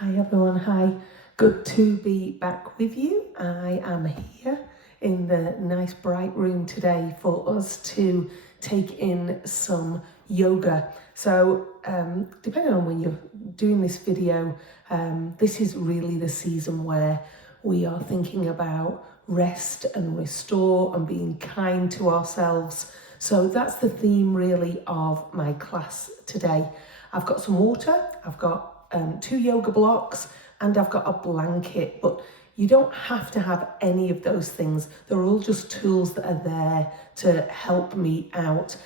Hi everyone, hi. Good to be back with you. I am here in the nice bright room today for us to take in some yoga. So depending on when you're doing this video, this is really the season where we are thinking about rest and restore and being kind to ourselves. So that's the theme really of my class today. I've got some water, I've got 2 yoga blocks, and I've got a blanket, but you don't have to have any of those things. They're all just tools that are there to help me out.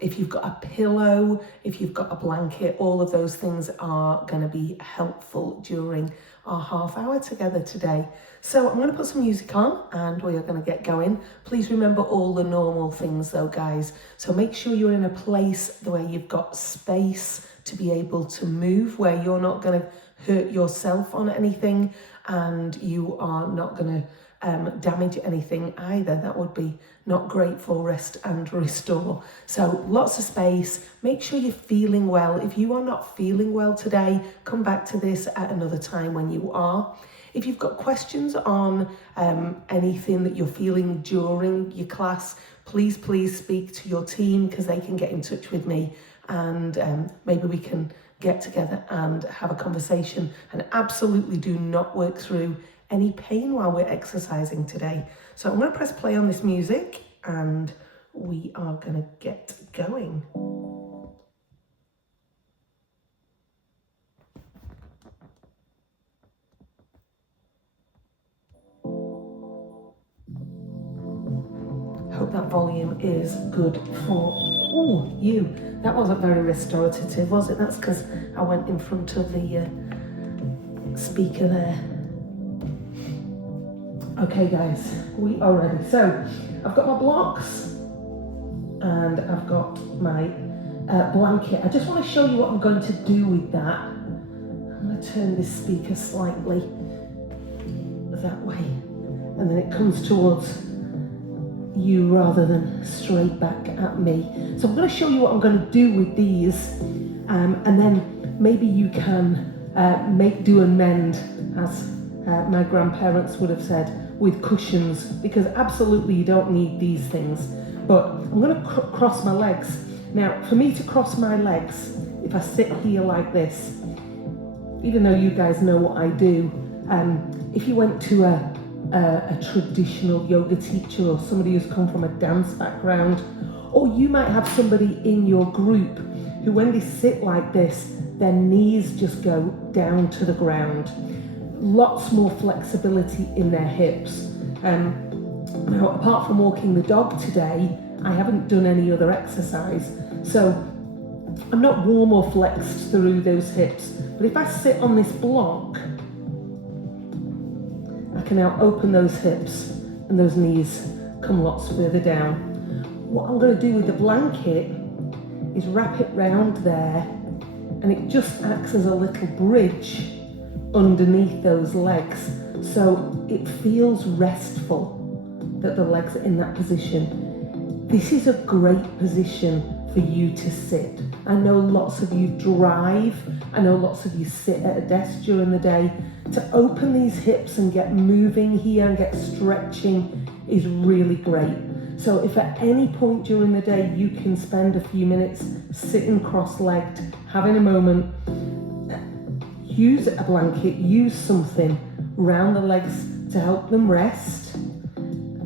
If you've got a pillow, if you've got a blanket, all of those things are going to be helpful during our half hour together today. So I'm going to put some music on and we are going to get going. Please remember all the normal things though, guys. So make sure you're in a place where you've got space to be able to move, where you're not going to hurt yourself on anything and you are not going to damage anything either. That would be not great for rest and restore. So lots of space. Make sure you're feeling well. If you are not feeling well today, come back to this at another time when you are. If you've got questions on anything that you're feeling during your class, please speak to your team because they can get in touch with me and maybe we can get together and have a conversation. And absolutely do not work through any pain while we're exercising today. So I'm going to press play on this music and we are going to get going. Hope that volume is good for you. That wasn't very restorative, was it? That's because I went in front of the speaker there. Okay guys, we are ready. So I've got my blocks and I've got my blanket. I just want to show you what I'm going to do with that. I'm going to turn this speaker slightly that way and then it comes towards you rather than straight back at me. So I'm going to show you what I'm going to do with these and then maybe you can make do and mend, as my grandparents would have said, with cushions, because absolutely you don't need these things. But I'm going to cross my legs. Now for me to cross my legs, if I sit here like this, even though you guys know what I do, if you went to a traditional yoga teacher or somebody who's come from a dance background, or you might have somebody in your group who when they sit like this, their knees just go down to the ground. Lots more flexibility in their hips. Now, apart from walking the dog today, I haven't done any other exercise, so I'm not warm or flexed through those hips. But if I sit on this block, I can now open those hips and those knees come lots further down. What I'm going to do with the blanket is wrap it round there and it just acts as a little bridge underneath those legs, so it feels restful that the legs are in that position. This is a great position for you to sit. I know lots of you drive, I know lots of you sit at a desk during the day. To open these hips and get moving here and get stretching is really great. So if at any point during the day you can spend a few minutes sitting cross-legged, having a moment, use a blanket, use something around the legs to help them rest.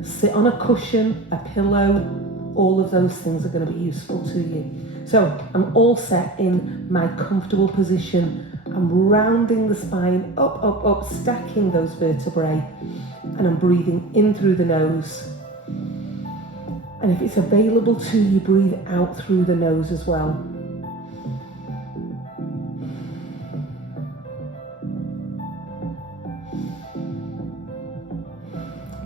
Sit on a cushion, a pillow, all of those things are going to be useful to you. So I'm all set in my comfortable position. I'm rounding the spine up, stacking those vertebrae, and I'm breathing in through the nose. And if it's available to you, breathe out through the nose as well.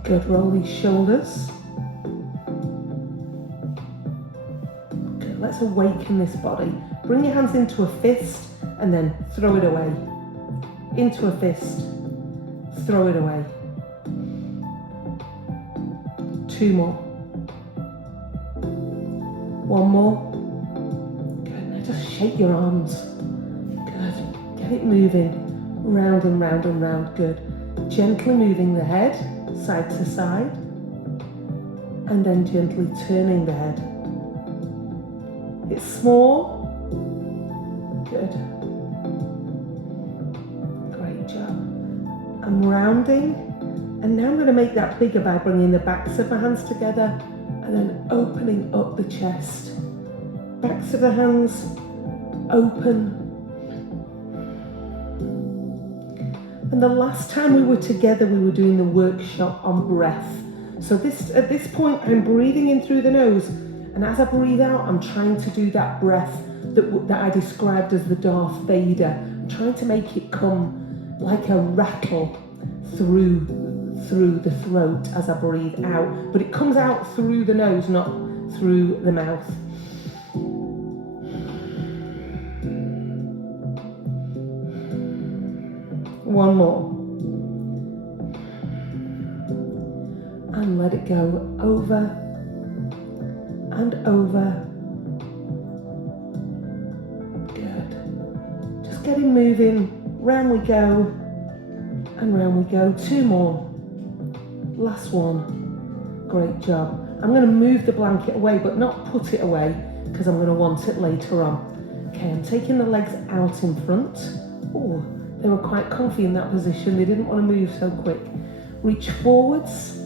Good, roll these shoulders. Good, let's awaken this body. Bring your hands into a fist and then throw it away. Into a fist, throw it away. 2 more. 1 more. Good, now just shake your arms. Good, get it moving. Round and round and round, good. Gently moving the head side to side, and then gently turning the head. It's small, good. Great job. I'm rounding, and now I'm going to make that bigger by bringing the backs of my hands together and then opening up the chest. Backs of the hands open. And the last time we were together, we were doing the workshop on breath. So at this point, I'm breathing in through the nose, and as I breathe out, I'm trying to do that breath that I described as the Darth Vader. I'm trying to make it come like a rattle through the throat as I breathe out, but it comes out through the nose, not through the mouth. One more. And let it go over and over. Good. Just getting moving. Round we go and round we go. Two more. Last one. Great job. I'm going to move the blanket away, but not put it away, because I'm going to want it later on. Okay, I'm taking the legs out in front. Oh, they were quite comfy in that position. They didn't want to move so quick. Reach forwards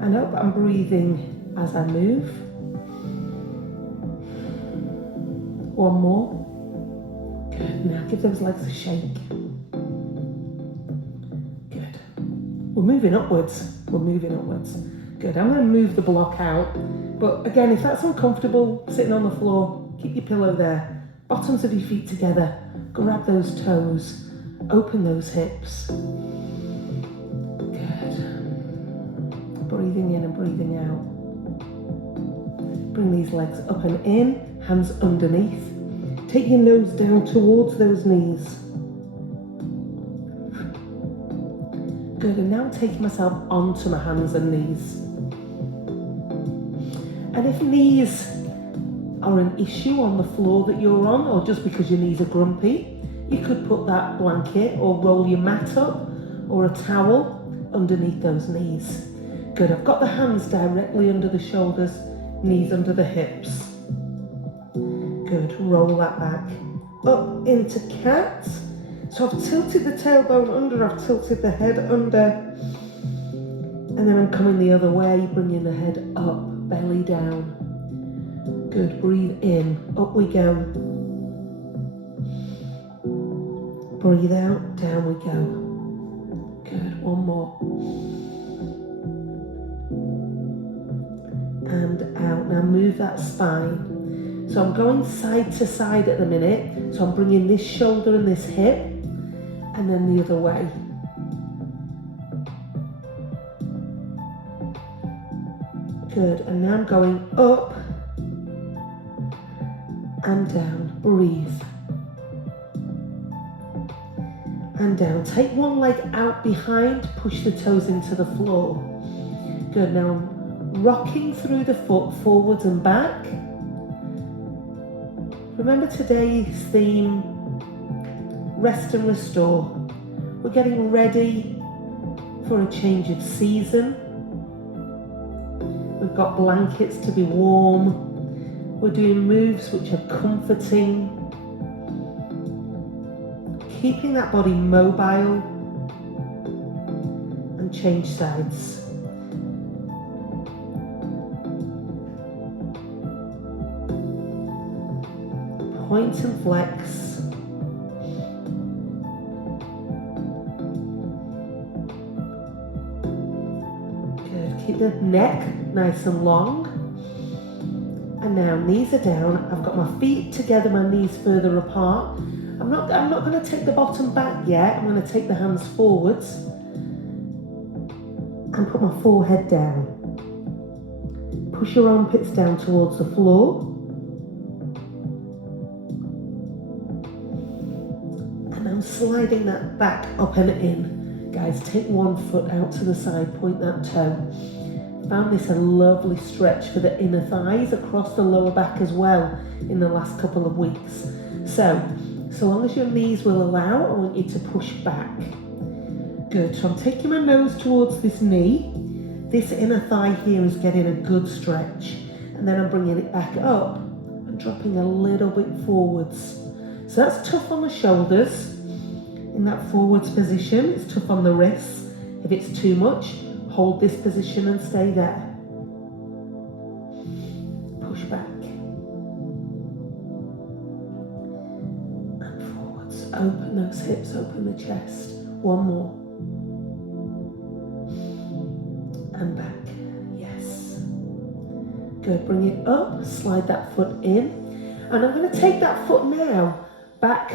and up. I'm breathing as I move. One more. Good. Now give those legs a shake. Good. We're moving upwards. We're moving upwards. Good. I'm going to move the block out. But again, if that's uncomfortable, sitting on the floor, keep your pillow there. Bottoms of your feet together. Grab those toes. Open those hips. Good. Breathing in and breathing out. Bring these legs up and in, hands underneath. Take your nose down towards those knees. Good, and now I'm taking myself onto my hands and knees. And if knees are an issue on the floor that you're on, or just because your knees are grumpy, you could put that blanket or roll your mat up or a towel underneath those knees. Good, I've got the hands directly under the shoulders, knees under the hips. Good, roll that back. Up into cat. So I've tilted the tailbone under, I've tilted the head under. And then I'm coming the other way, bringing the head up, belly down. Good, breathe in, up we go. Breathe out, down we go. Good, one more. And out. Now move that spine. So I'm going side to side at the minute. So I'm bringing this shoulder and this hip, and then the other way. Good, and now I'm going up and down. Breathe. And down. Take one leg out behind, push the toes into the floor. Good, now I'm rocking through the foot forwards and back. Remember today's theme, rest and restore. We're getting ready for a change of season. We've got blankets to be warm. We're doing moves which are comforting. Keeping that body mobile, and change sides. Point and flex. Good, keep the neck nice and long. And now knees are down, I've got my feet together, my knees further apart. I'm not going to take the bottom back yet. I'm going to take the hands forwards and put my forehead down. Push your armpits down towards the floor. And I'm sliding that back up and in. Guys, take one foot out to the side, point that toe. Found this a lovely stretch for the inner thighs across the lower back as well in the last couple of weeks. So, So long as your knees will allow, I want you to push back. Good, so I'm taking my nose towards this knee. This inner thigh here is getting a good stretch. And then I'm bringing it back up and dropping a little bit forwards. So that's tough on the shoulders in that forwards position. It's tough on the wrists. If it's too much, hold this position and stay there. Push back. And forwards. Open those hips, open the chest. One more. And back. Yes. Good. Bring it up. Slide that foot in. And I'm going to take that foot now back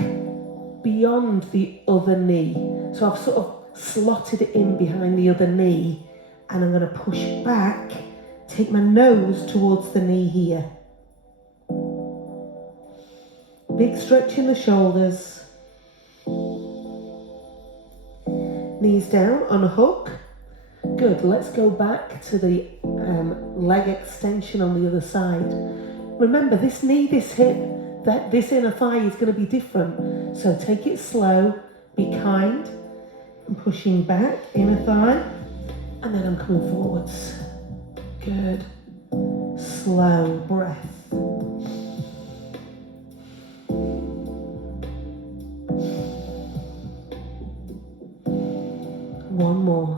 beyond the other knee. So I've sort of slotted it in behind the other knee. And I'm going to push back. Take my nose towards the knee here. Big stretch in the shoulders. Knees down, unhook. Good, let's go back to the leg extension on the other side. Remember, this knee, this hip, this inner thigh is going to be different. So take it slow, be kind. I'm pushing back, inner thigh, and then I'm coming forwards. Good. Slow breath. One more.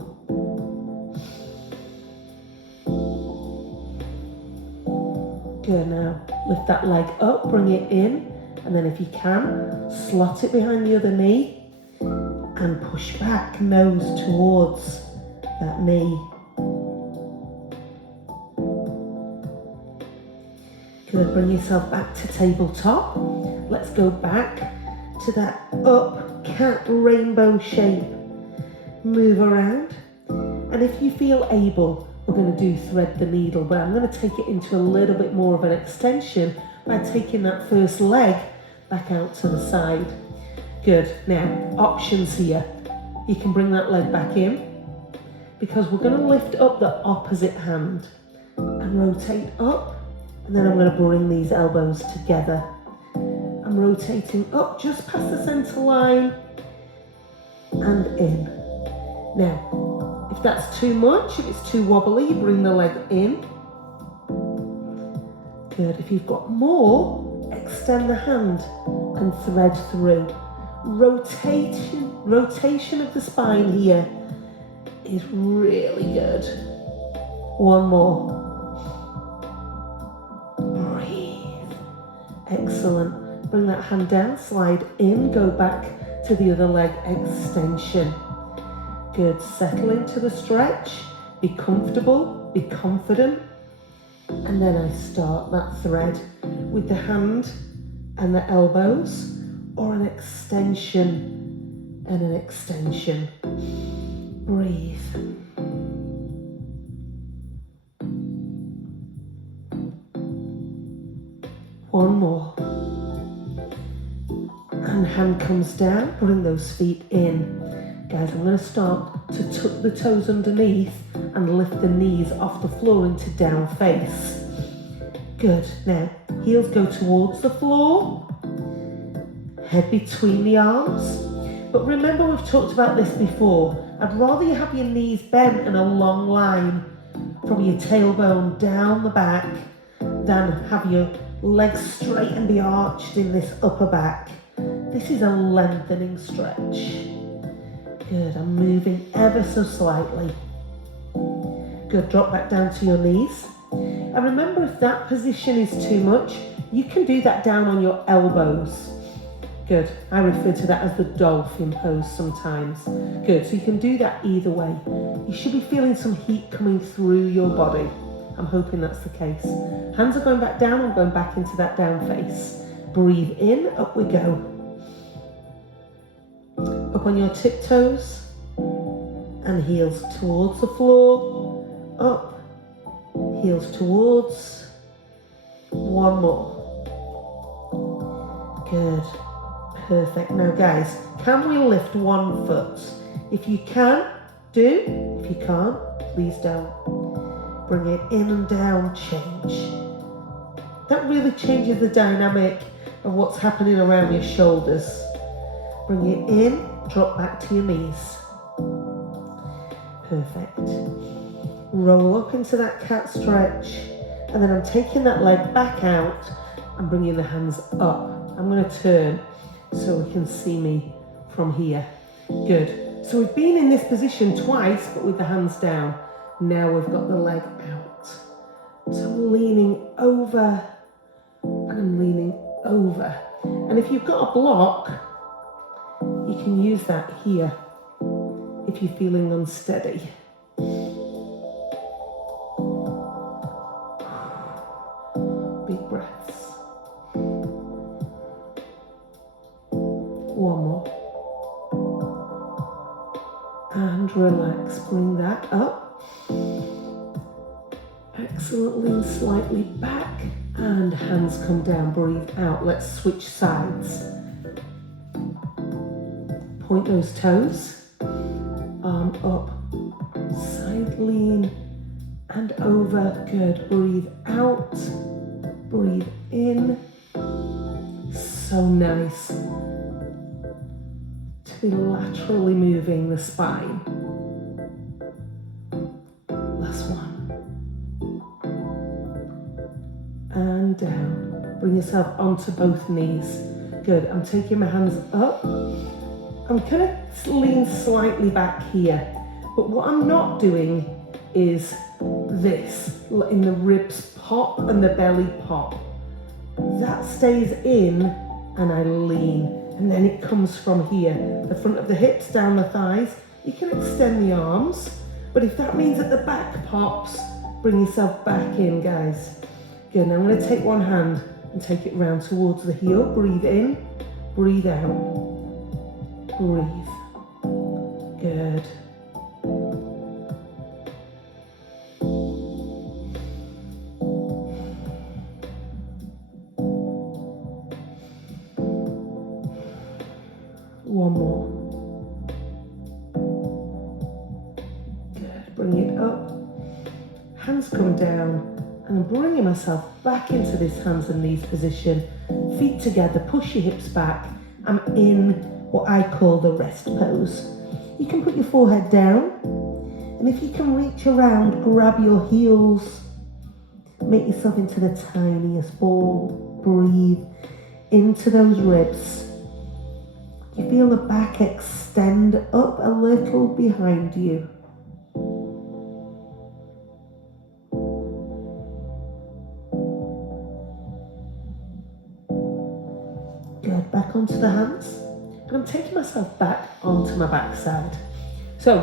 Good, now lift that leg up, bring it in, and then if you can, slot it behind the other knee and push back, nose towards that knee. Good, bring yourself back to tabletop. Let's go back to that up cat rainbow shape. Move around, and if you feel able, we're going to do thread the needle, but I'm going to take it into a little bit more of an extension by taking that first leg back out to the side. Good, now options here. You can bring that leg back in, because we're going to lift up the opposite hand and rotate up, and then I'm going to bring these elbows together. I'm rotating up just past the center line and in. Now, if that's too much, if it's too wobbly, bring the leg in. Good. If you've got more, extend the hand and thread through. Rotation of the spine here is really good. One more. Breathe. Excellent. Bring that hand down, slide in, go back to the other leg extension. Good, settle into the stretch, be comfortable, be confident, and then I start that thread with the hand and the elbows, or an extension and an extension. Breathe. One more. And hand comes down, bring those feet in. Guys, I'm going to start to tuck the toes underneath and lift the knees off the floor into down face. Good. Now, heels go towards the floor, head between the arms. But remember, we've talked about this before. I'd rather you have your knees bent in a long line from your tailbone down the back than have your legs straight and be arched in this upper back. This is a lengthening stretch. Good, I'm moving ever so slightly. Good, drop back down to your knees. And remember, if that position is too much, you can do that down on your elbows. Good, I refer to that as the dolphin pose sometimes. Good, so you can do that either way. You should be feeling some heat coming through your body. I'm hoping that's the case. Hands are going back down, I'm going back into that down face. Breathe in, up we go. Up on your tiptoes and heels towards the floor, up, heels towards, one more. Good, perfect. Now guys, can we lift one foot? If you can, do. If you can't, please don't. Bring it in and down, change. That really changes the dynamic of what's happening around your shoulders. Bring it in, drop back to your knees. Perfect. Roll up into that cat stretch, and then I'm taking that leg back out and bringing the hands up. I'm going to turn so we can see me from here. Good. So we've been in this position twice, but with the hands down. Now we've got the leg out. So I'm leaning over and I'm leaning over. And if you've got a block, you can use that here if you're feeling unsteady. Big breaths. One more. And relax, bring that up. Excellent, lean slightly back and hands come down, breathe out. Let's switch sides. Point those toes, arm up, side lean and over. Good, breathe out, breathe in. So nice to be laterally moving the spine. Last one. And down. Bring yourself onto both knees. Good, I'm taking my hands up. I'm going to lean slightly back here, but what I'm not doing is this, in the ribs pop and the belly pop. That stays in and I lean, and then it comes from here, the front of the hips, down the thighs. You can extend the arms, but if that means that the back pops, bring yourself back in, guys. Good, now I'm going to take one hand and take it round towards the heel. Breathe in, breathe out. Breathe. Good. One more. Good. Bring it up. Hands come down. And I'm bringing myself back into this hands and knees position. Feet together. Push your hips back. I'm in what I call the rest pose. You can put your forehead down, and if you can reach around, grab your heels, make yourself into the tiniest ball. Breathe into those ribs. You feel the back extend up a little behind you. Good, back onto the hands. And I'm taking myself back onto my backside. So,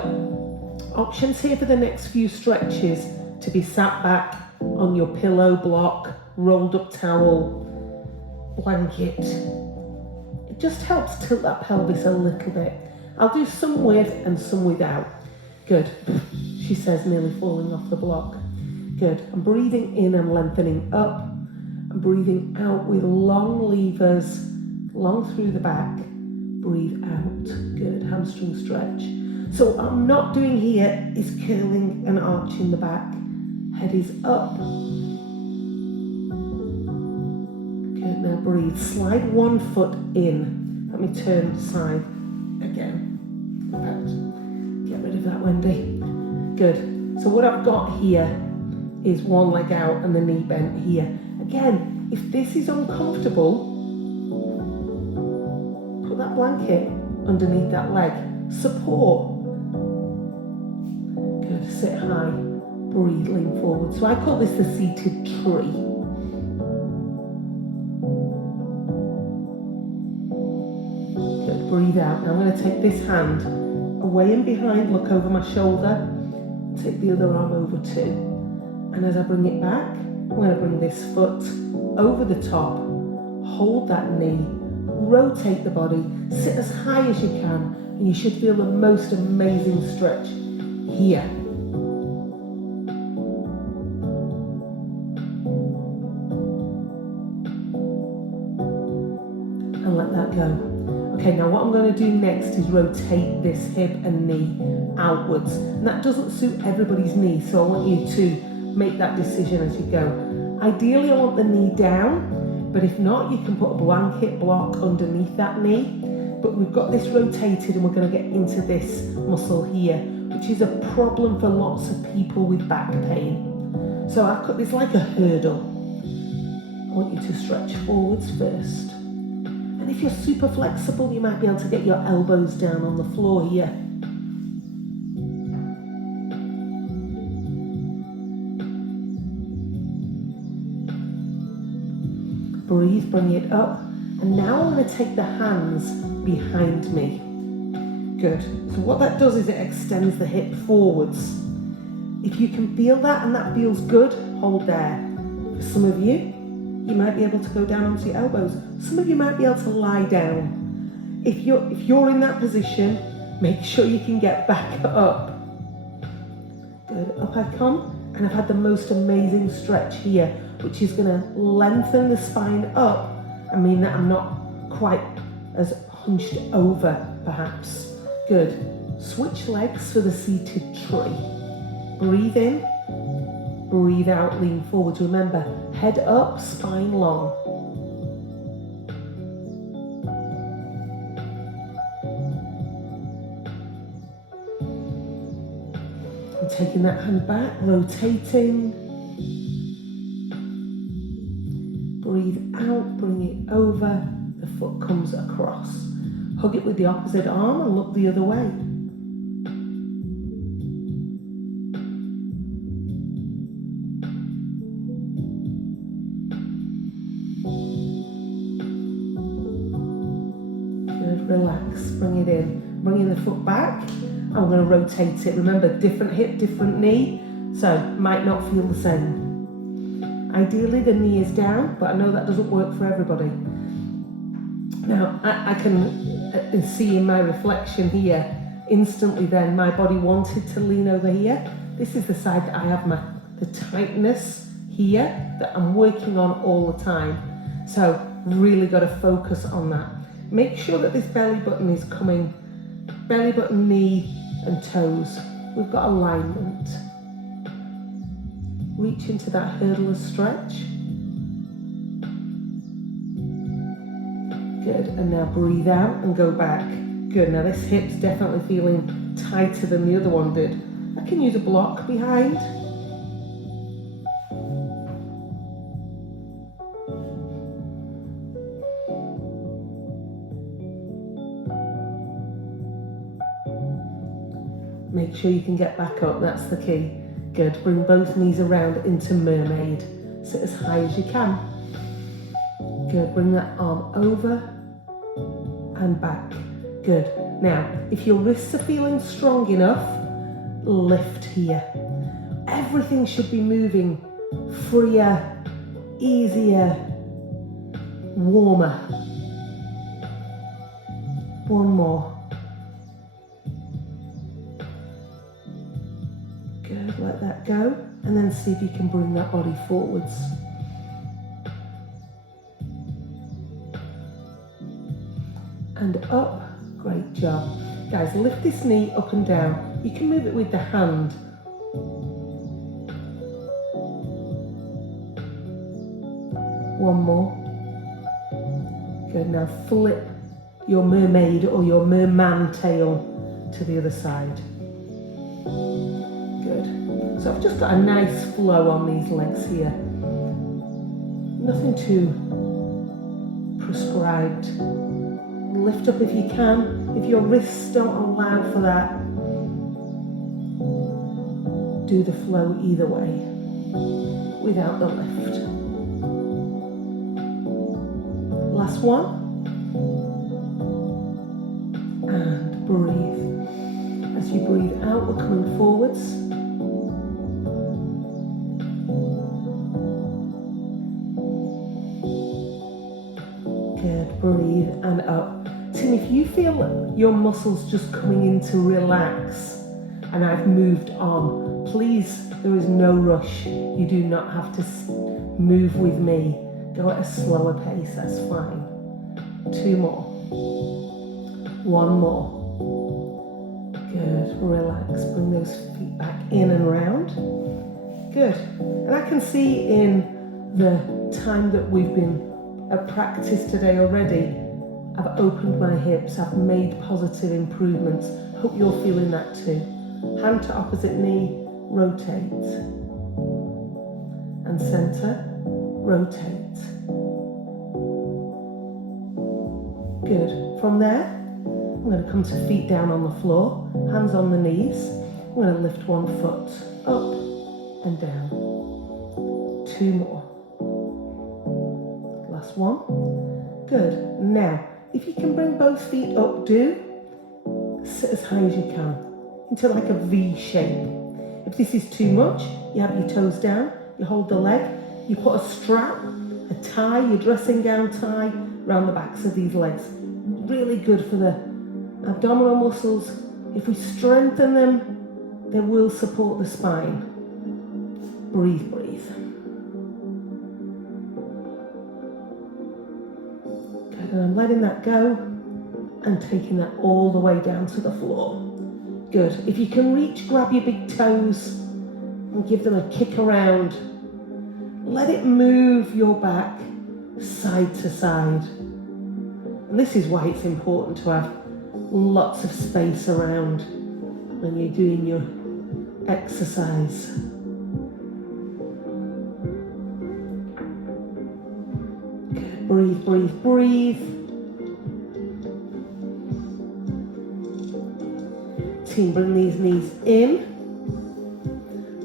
options here for the next few stretches: to be sat back on your pillow block, rolled up towel, blanket. It just helps tilt that pelvis a little bit. I'll do some with and some without. Good, she says, nearly falling off the block. Good, I'm breathing in and lengthening up. I'm breathing out with long levers, long through the back. Breathe out. Good, hamstring stretch. So what I'm not doing here is curling and arching the back. Head is up. Good, now breathe. Slide one foot in. Let me turn side again. Get rid of that, Wendy. Good. So what I've got here is one leg out and the knee bent here. Again, if this is uncomfortable, that blanket underneath that leg. Support. Good, sit high, breathe, lean forward. So I call this the seated tree. Good, breathe out. Now I'm going to take this hand away and behind, look over my shoulder, take the other arm over too. And as I bring it back, I'm going to bring this foot over the top, hold that knee, rotate the body, sit as high as you can, and you should feel the most amazing stretch here. And let that go. Okay, now what I'm going to do next is rotate this hip and knee outwards. And that doesn't suit everybody's knee, so I want you to make that decision as you go. Ideally, I want the knee down. But if not, you can put a blanket block underneath that knee. But we've got this rotated and we're going to get into this muscle here, which is a problem for lots of people with back pain. So I've cut this like a hurdle. I want you to stretch forwards first. And if you're super flexible, you might be able to get your elbows down on the floor here. Breathe, bring it up. And now I'm going to take the hands behind me. Good. So what that does is it extends the hip forwards. If you can feel that and that feels good, hold there. For some of you, you might be able to go down onto your elbows. Some of you might be able to lie down. If you're in that position, make sure you can get back up. Good. Up I come. And I've had the most amazing stretch here, which is going to lengthen the spine up and mean that I'm not quite as hunched over, perhaps. Good. Switch legs for the seated tree. Breathe in, breathe out, lean forward. Remember, head up, spine long. And taking that hand back, rotating. Breathe out, bring it over, the foot comes across. Hug it with the opposite arm and look the other way. Good, relax, bring it in. Bringing the foot back, I'm going to rotate it. Remember, different hip, different knee, so might not feel the same. Ideally the knee is down, but I know that doesn't work for everybody. Now I can see in my reflection here, instantly then my body wanted to lean over here. This is the side that I have the tightness here that I'm working on all the time. So really got to focus on that. Make sure that this belly button is coming, belly button, knee and toes. We've got alignment. Reach into that hurdle stretch. Good, and now breathe out and go back. Good, now this hip's definitely feeling tighter than the other one did. I can use a block behind. Make sure you can get back up, that's the key. Good, bring both knees around into mermaid. Sit as high as you can. Good, bring that arm over and back. Good. Now, if your wrists are feeling strong enough, lift here. Everything should be moving freer, easier, warmer. One more. Good, let that go. And then see if you can bring that body forwards. And up. Great job. Guys, lift this knee up and down. You can move it with the hand. One more. Good, now flip your mermaid or your merman tail to the other side. Good. So I've just got a nice flow on these legs here. Nothing too prescribed. Lift up if you can. If your wrists don't allow for that, do the flow either way without the lift. Last one. And breathe. As you breathe out, we're coming forwards. Good, breathe and up. Tim, if you feel your muscles just coming in to relax and I've moved on, please, there is no rush. You do not have to move with me. Go at a slower pace, that's fine. 2 more. 1 more. Good, relax. Bring those feet back in and round. Good. And I can see in the time that we've been at practice today already, I've opened my hips, I've made positive improvements. Hope you're feeling that too. Hand to opposite knee, rotate. And center, rotate. Good. From there, I'm going to come to feet down on the floor, hands on the knees. I'm going to lift one foot up and down. 2 more. Last one. Good. Now, if you can bring both feet up, do sit as high as you can into like a V shape. If this is too much, you have your toes down, you hold the leg, you put a strap, a tie, your dressing gown tie around the backs of these legs. Really good for the abdominal muscles. If we strengthen them, they will support the spine. Breathe, breathe. Good, and I'm letting that go and taking that all the way down to the floor. Good. If you can reach, grab your big toes and give them a kick around. Let it move your back side to side. And this is why it's important to have lots of space around when you're doing your exercise. Good. Breathe, breathe, breathe. Team, bring these knees in.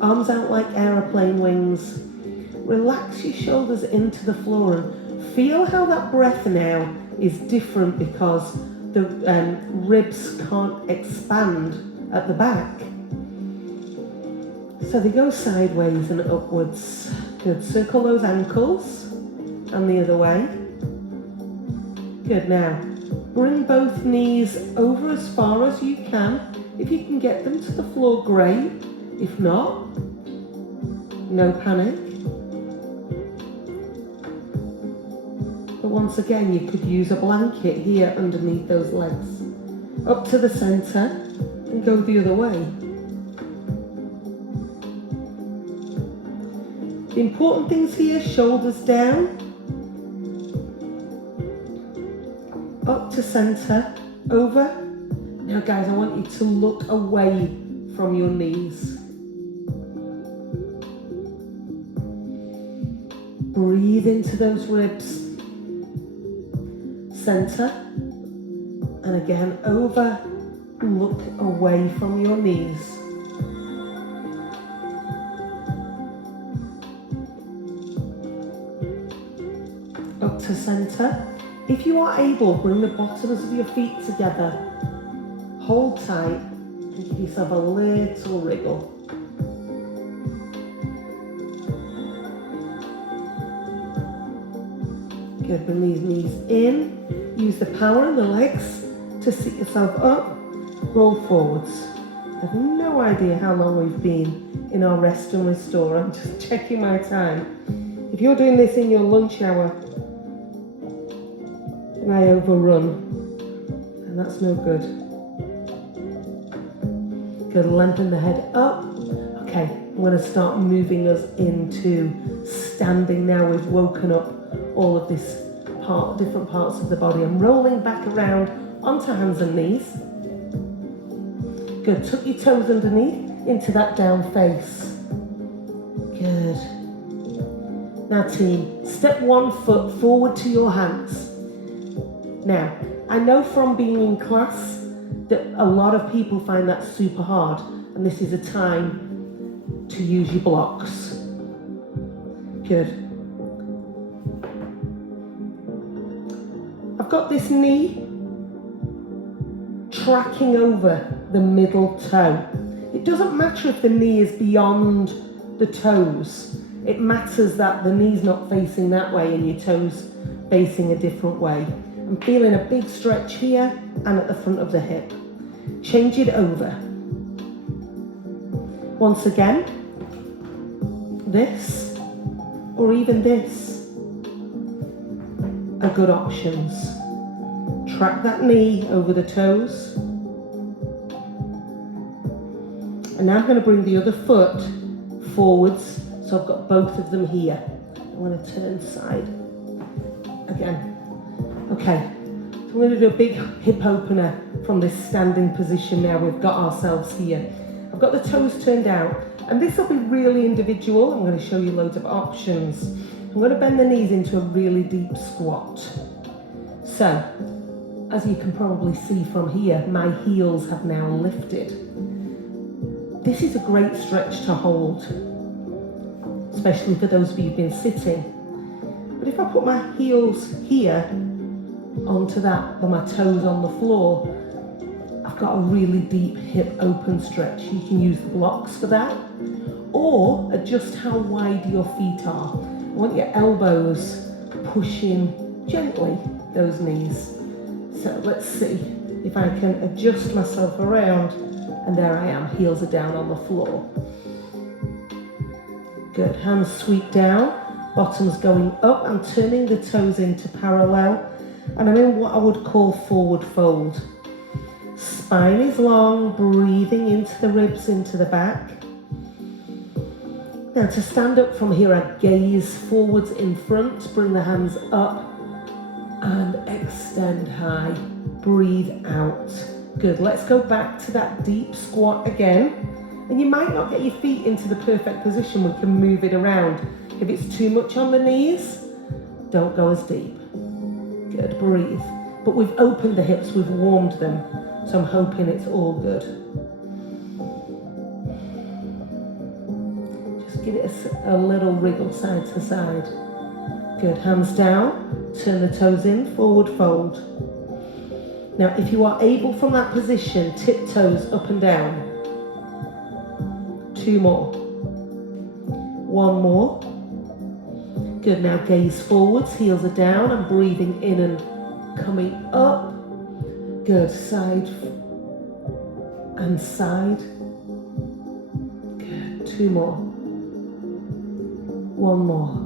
Arms out like aeroplane wings. Relax your shoulders into the floor and feel how that breath now is different because the ribs can't expand at the back. So they go sideways and upwards. Good. Circle those ankles and the other way. Good. Now, bring both knees over as far as you can. If you can get them to the floor, great. If not, no panic. But once again, you could use a blanket here underneath those legs. Up to the center and go the other way. The important things here, shoulders down, up to center, over. Now guys, I want you to look away from your knees. Breathe into those ribs. Center. And again, over. Look away from your knees. Up to center. If you are able, bring the bottoms of your feet together. Hold tight and give yourself a little wriggle. Good, bring these knees in. Use the power in the legs to sit yourself up. Roll forwards. I have no idea how long we've been in our rest and restore. I'm just checking my time. If you're doing this in your lunch hour, then I overrun. And that's no good. Good, lengthen the head up. Okay, I'm going to start moving us into standing now. We've woken up all of this different parts of the body. I'm rolling back around onto hands and knees. Good, tuck your toes underneath into that down face. Good. Now team, step 1 foot forward to your hands. Now, I know from being in class that a lot of people find that super hard, and this is a time to use your blocks. Good. I've got this knee tracking over the middle toe. It doesn't matter if the knee is beyond the toes. It matters that the knee's not facing that way and your toes facing a different way. I'm feeling a big stretch here and at the front of the hip. Change it over. Once again, this or even this are good options. Track that knee over the toes. And now I'm going to bring the other foot forwards, so I've got both of them here. I'm going to turn side again. Okay, so I'm going to do a big hip opener from this standing position now we've got ourselves here. I've got the toes turned out, and this will be really individual. I'm going to show you loads of options. I'm going to bend the knees into a really deep squat. So, as you can probably see from here, my heels have now lifted. This is a great stretch to hold, especially for those of you who've been sitting. But if I put my heels here onto that, or my toes on the floor, I've got a really deep hip open stretch. You can use the blocks for that, or adjust how wide your feet are. I want your elbows pushing gently those knees. So let's see if I can adjust myself around, and there I am, heels are down on the floor. Good, hands sweep down, bottom's going up. I'm turning the toes into parallel, and I'm in what I would call forward fold. Spine is long, breathing into the ribs, into the back. Now to stand up from here, I gaze forwards in front, bring the hands up and extend high. Breathe out. Good, let's go back to that deep squat again. And you might not get your feet into the perfect position, we can move it around. If it's too much on the knees, don't go as deep. Good, breathe. But we've opened the hips, we've warmed them, so I'm hoping it's all good. Just give it a little wriggle side to side. Good, hands down, turn the toes in, forward fold. Now if you are able from that position, tiptoes up and down. 2 more. 1 more. Good, now gaze forwards, heels are down, I'm breathing in and coming up. Good, side and side. Good, 2 more. 1 more.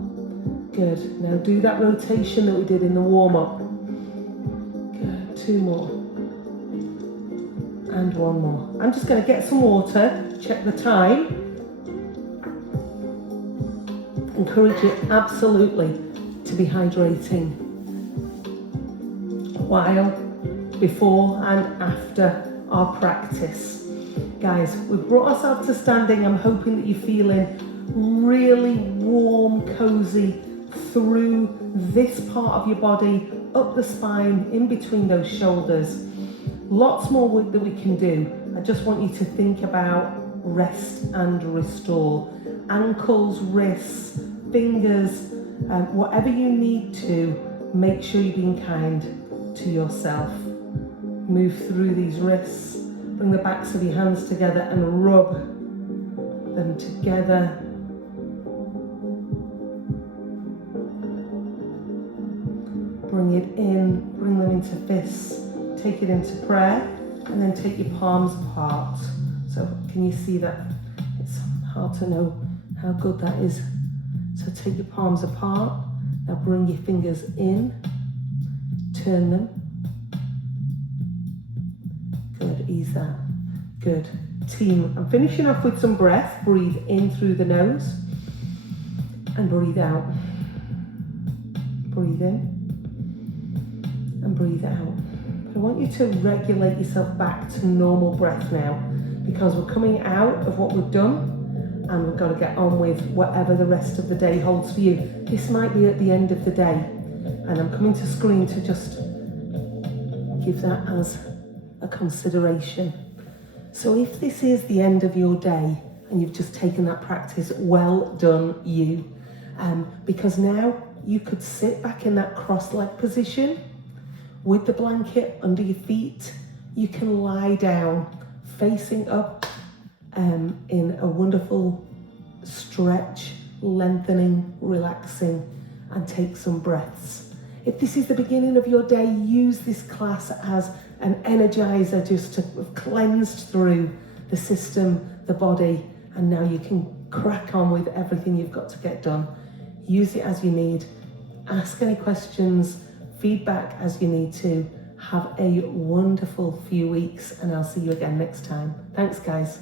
Good, now do that rotation that we did in the warm-up. Good, 2 more. And 1 more. I'm just going to get some water, check the time. Encourage you absolutely to be hydrating while, before and after our practice. Guys, we've brought ourselves to standing. I'm hoping that you're feeling really warm, cozy through this part of your body, up the spine, in between those shoulders. Lots more work that we can do. I just want you to think about rest and restore. Ankles, wrists, fingers, whatever you need to, make sure you're being kind to yourself. Move through these wrists, bring the backs of your hands together and rub them together. Bring it in, bring them into fists, take it into prayer, and then take your palms apart. So can you see that? It's hard to know how good that is. So take your palms apart. Now bring your fingers in, turn them. Good, ease that. Good. Team, I'm finishing off with some breath. Breathe in through the nose and breathe out. Breathe in and breathe out. I want you to regulate yourself back to normal breath now, because we're coming out of what we've done and we've got to get on with whatever the rest of the day holds for you. This might be at the end of the day, and I'm coming to screen to just give that as a consideration. So if this is the end of your day and you've just taken that practice, well done you. Because now you could sit back in that cross-leg position with the blanket under your feet. You can lie down facing up in a wonderful stretch, lengthening, relaxing, and take some breaths. If this is the beginning of your day, use this class as an energizer just to have cleansed through the system, the body, and now you can crack on with everything you've got to get done. Use it as you need. Ask any questions, feedback as you need to. Have a wonderful few weeks, and I'll see you again next time. Thanks, guys.